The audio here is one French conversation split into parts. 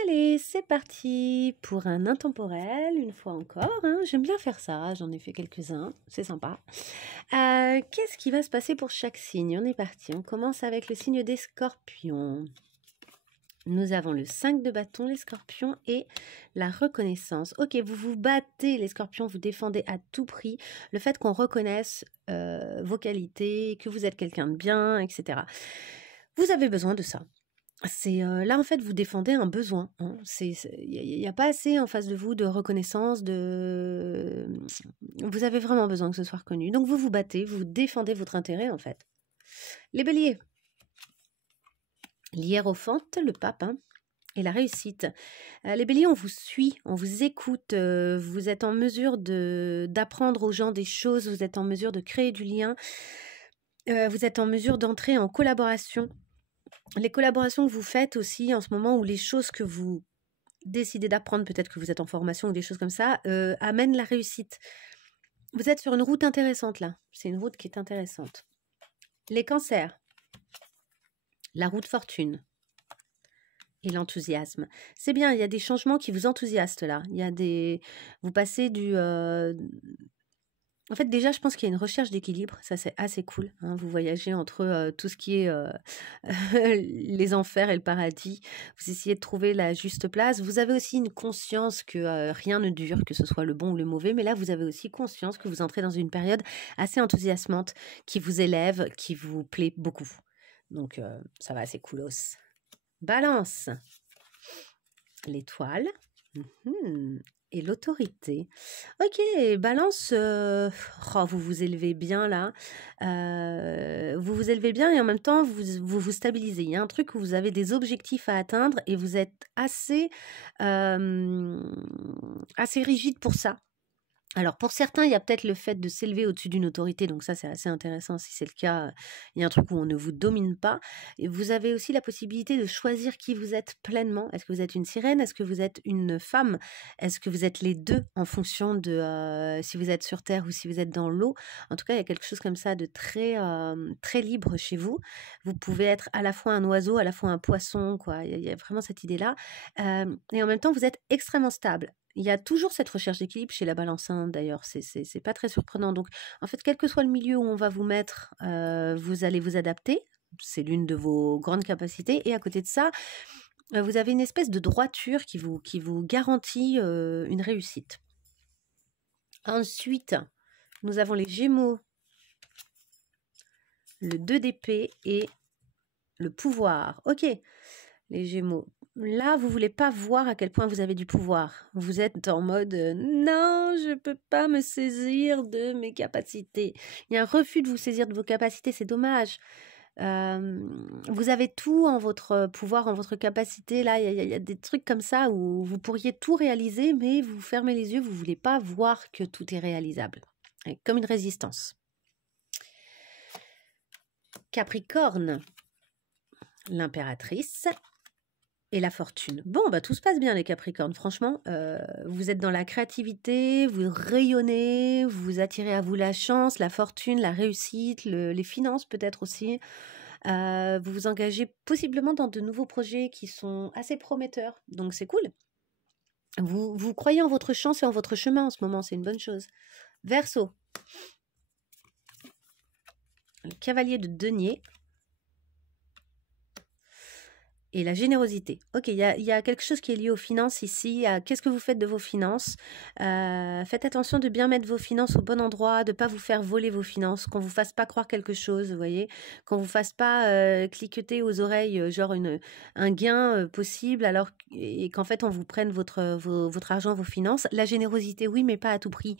Allez, c'est parti pour un intemporel, une fois encore, hein. J'aime bien faire ça, j'en ai fait quelques-uns, c'est sympa. Qu'est-ce qui va se passer pour chaque signe? On est parti, on commence avec le signe des scorpions. Nous avons le 5 de bâton, les scorpions, et la reconnaissance. Ok, vous vous battez, les scorpions, vous défendez à tout prix le fait qu'on reconnaisse vos qualités, que vous êtes quelqu'un de bien, etc. Vous avez besoin de ça. C'est là, en fait, vous défendez un besoin, hein. Il y a pas assez en face de vous de reconnaissance, vous avez vraiment besoin que ce soit reconnu. Donc vous vous battez, vous défendez votre intérêt, en fait. Les béliers. L'hiérophante, le pape, hein, et la réussite. Les béliers, on vous suit, on vous écoute, vous êtes en mesure d'apprendre aux gens des choses, vous êtes en mesure de créer du lien, vous êtes en mesure d'entrer en collaboration. Les collaborations que vous faites aussi en ce moment, ou les choses que vous décidez d'apprendre, peut-être que vous êtes en formation ou des choses comme ça, amènent la réussite. Vous êtes sur une route intéressante là. C'est une route qui est intéressante. Les cancers. La route fortune. Et l'enthousiasme. C'est bien, il y a des changements qui vous enthousiastent là. Vous passez du... En fait, déjà, je pense qu'il y a une recherche d'équilibre. Ça, c'est assez cool, hein. Vous voyagez entre tout ce qui est les enfers et le paradis. Vous essayez de trouver la juste place. Vous avez aussi une conscience que rien ne dure, que ce soit le bon ou le mauvais. Mais là, vous avez aussi conscience que vous entrez dans une période assez enthousiasmante, qui vous élève, qui vous plaît beaucoup. Donc, ça va, c'est coolos. Balance. L'étoile. Et l'autorité. Ok, balance, vous vous élevez bien là. Vous vous élevez bien et en même temps, vous stabilisez. Il y a un truc où vous avez des objectifs à atteindre et vous êtes assez rigide pour ça. Alors pour certains, il y a peut-être le fait de s'élever au-dessus d'une autorité, donc ça c'est assez intéressant si c'est le cas. Il y a un truc où on ne vous domine pas. Et vous avez aussi la possibilité de choisir qui vous êtes pleinement. Est-ce que vous êtes une sirène? Est-ce que vous êtes une femme? Est-ce que vous êtes les deux en fonction de si vous êtes sur Terre ou si vous êtes dans l'eau? En tout cas, il y a quelque chose comme ça de très, très libre chez vous. Vous pouvez être à la fois un oiseau, à la fois un poisson, quoi. Il y a vraiment cette idée-là. Et en même temps, vous êtes extrêmement stable. Il y a toujours cette recherche d'équilibre chez la balance, hein, d'ailleurs, c'est pas très surprenant. Donc, en fait, quel que soit le milieu où on va vous mettre, vous allez vous adapter. C'est l'une de vos grandes capacités. Et à côté de ça, vous avez une espèce de droiture qui vous garantit une réussite. Ensuite, nous avons les Gémeaux, le 2 d'épée et le pouvoir. Ok, les Gémeaux. Là, vous voulez pas voir à quel point vous avez du pouvoir. Vous êtes en mode non, je peux pas me saisir de mes capacités. Il y a un refus de vous saisir de vos capacités, c'est dommage. Vous avez tout en votre pouvoir, en votre capacité. Là, il y a des trucs comme ça où vous pourriez tout réaliser, mais vous fermez les yeux, vous voulez pas voir que tout est réalisable. Comme une résistance. Capricorne, l'impératrice. Et la fortune. Bon, bah tout se passe bien les Capricornes, franchement. Vous êtes dans la créativité, vous rayonnez, vous attirez à vous la chance, la fortune, la réussite, les finances peut-être aussi. Vous vous engagez possiblement dans de nouveaux projets qui sont assez prometteurs, donc c'est cool. Vous croyez en votre chance et en votre chemin en ce moment, c'est une bonne chose. Verseau. Le cavalier de denier. Et la générosité. Ok, il y a quelque chose qui est lié aux finances ici. Qu'est-ce que vous faites de vos finances? Faites attention de bien mettre vos finances au bon endroit, de ne pas vous faire voler vos finances, qu'on ne vous fasse pas croire quelque chose, vous voyez, qu'on ne vous fasse pas cliqueter aux oreilles genre un gain possible et qu'en fait on vous prenne votre argent, vos finances. La générosité, oui, mais pas à tout prix.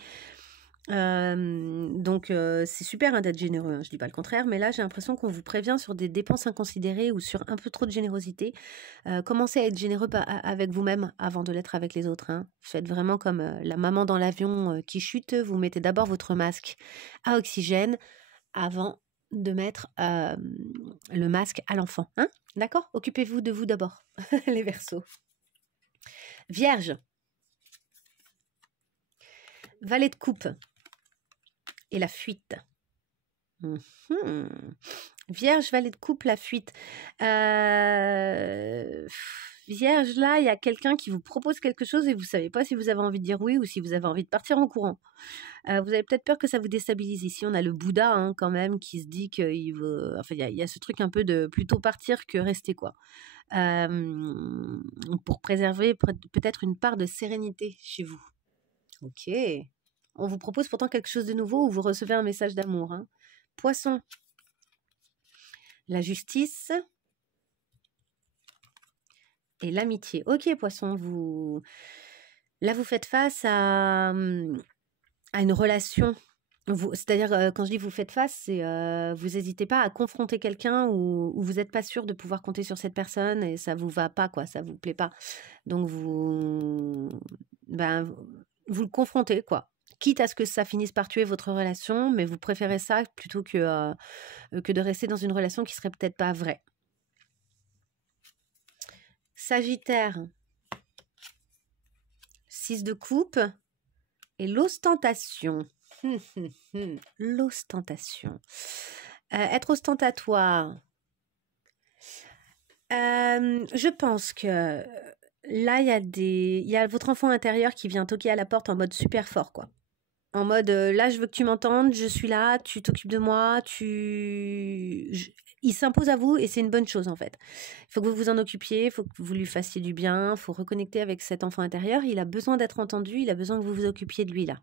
Donc c'est super, hein, d'être généreux, hein, je dis pas le contraire, mais là j'ai l'impression qu'on vous prévient sur des dépenses inconsidérées ou sur un peu trop de générosité. Commencez à être généreux avec vous-même avant de l'être avec les autres, hein. Faites vraiment comme la maman dans l'avion qui chute, vous mettez d'abord votre masque à oxygène avant de mettre le masque à l'enfant, hein, d'accord? Occupez-vous de vous d'abord, les Verseaux. Vierge. Valet de coupe. Et la fuite. Vierge, valet de coupe, la fuite. Vierge, là, il y a quelqu'un qui vous propose quelque chose et vous ne savez pas si vous avez envie de dire oui ou si vous avez envie de partir en courant. Vous avez peut-être peur que ça vous déstabilise. Ici, on a le Bouddha hein, quand même qui se dit qu'il veut... Enfin, il y a ce truc un peu de plutôt partir que rester, quoi. Pour préserver peut-être une part de sérénité chez vous. Ok. On vous propose pourtant quelque chose de nouveau ou vous recevez un message d'amour. Hein. Poisson. La justice et l'amitié. Ok, Poisson, là, vous faites face à une relation. C'est-à-dire, quand je dis vous faites face, c'est vous n'hésitez pas à confronter quelqu'un où vous n'êtes pas sûr de pouvoir compter sur cette personne et ça vous va pas, quoi, ça vous plaît pas. Donc, vous le confrontez, quoi. Quitte à ce que ça finisse par tuer votre relation, mais vous préférez ça plutôt que de rester dans une relation qui serait peut-être pas vraie. Sagittaire, 6 de coupe et l'ostentation. L'ostentation. Être ostentatoire. Je pense que là, il y a votre enfant intérieur qui vient toquer à la porte en mode super fort, quoi. En mode, là, je veux que tu m'entendes, je suis là, tu t'occupes de moi, il s'impose à vous et c'est une bonne chose, en fait. Il faut que vous vous en occupiez, il faut que vous lui fassiez du bien, il faut reconnecter avec cet enfant intérieur. Il a besoin d'être entendu, il a besoin que vous vous occupiez de lui, là.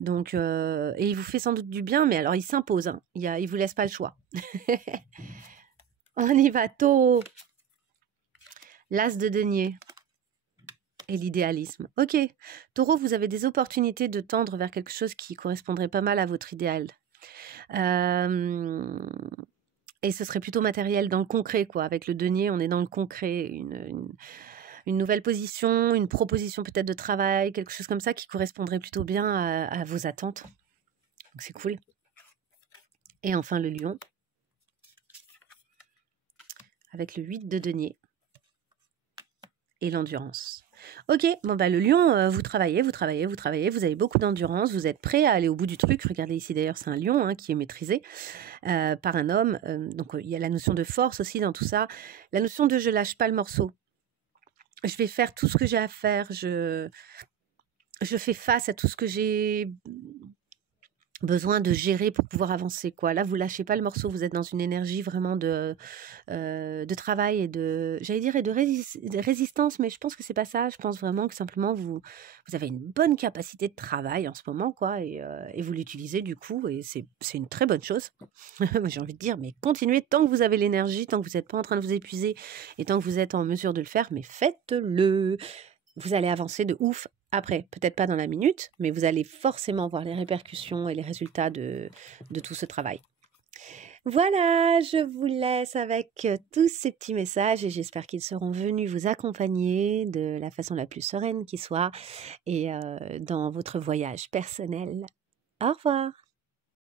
Donc, et il vous fait sans doute du bien, mais alors il s'impose, hein. Il vous laisse pas le choix. On y va, Taureau. L'as de denier. Et l'idéalisme. Ok, Taureau, vous avez des opportunités de tendre vers quelque chose qui correspondrait pas mal à votre idéal. Et ce serait plutôt matériel dans le concret, quoi. Avec le denier, on est dans le concret. Une nouvelle position, une proposition peut-être de travail, quelque chose comme ça qui correspondrait plutôt bien à vos attentes. Donc c'est cool. Et enfin le lion. Avec le 8 de denier. Et l'endurance. Ok, bon bah le lion, vous travaillez, vous avez beaucoup d'endurance, vous êtes prêt à aller au bout du truc. Regardez ici d'ailleurs, c'est un lion hein, qui est maîtrisé par un homme. Donc il y a la notion de force aussi dans tout ça. La notion de je lâche pas le morceau. Je vais faire tout ce que j'ai à faire. Je fais face à tout ce que j'ai besoin de gérer pour pouvoir avancer, quoi. Là, vous lâchez pas le morceau, vous êtes dans une énergie vraiment de travail et de résistance, mais je pense que c'est pas ça. Je pense vraiment que simplement vous avez une bonne capacité de travail en ce moment, quoi, et vous l'utilisez du coup, et c'est une très bonne chose. J'ai envie de dire, mais continuez tant que vous avez l'énergie, tant que vous n'êtes pas en train de vous épuiser, et tant que vous êtes en mesure de le faire, mais faites-le. Vous allez avancer de ouf après, peut-être pas dans la minute, mais vous allez forcément voir les répercussions et les résultats de tout ce travail. Voilà, je vous laisse avec tous ces petits messages et j'espère qu'ils seront venus vous accompagner de la façon la plus sereine qui soit et dans votre voyage personnel. Au revoir.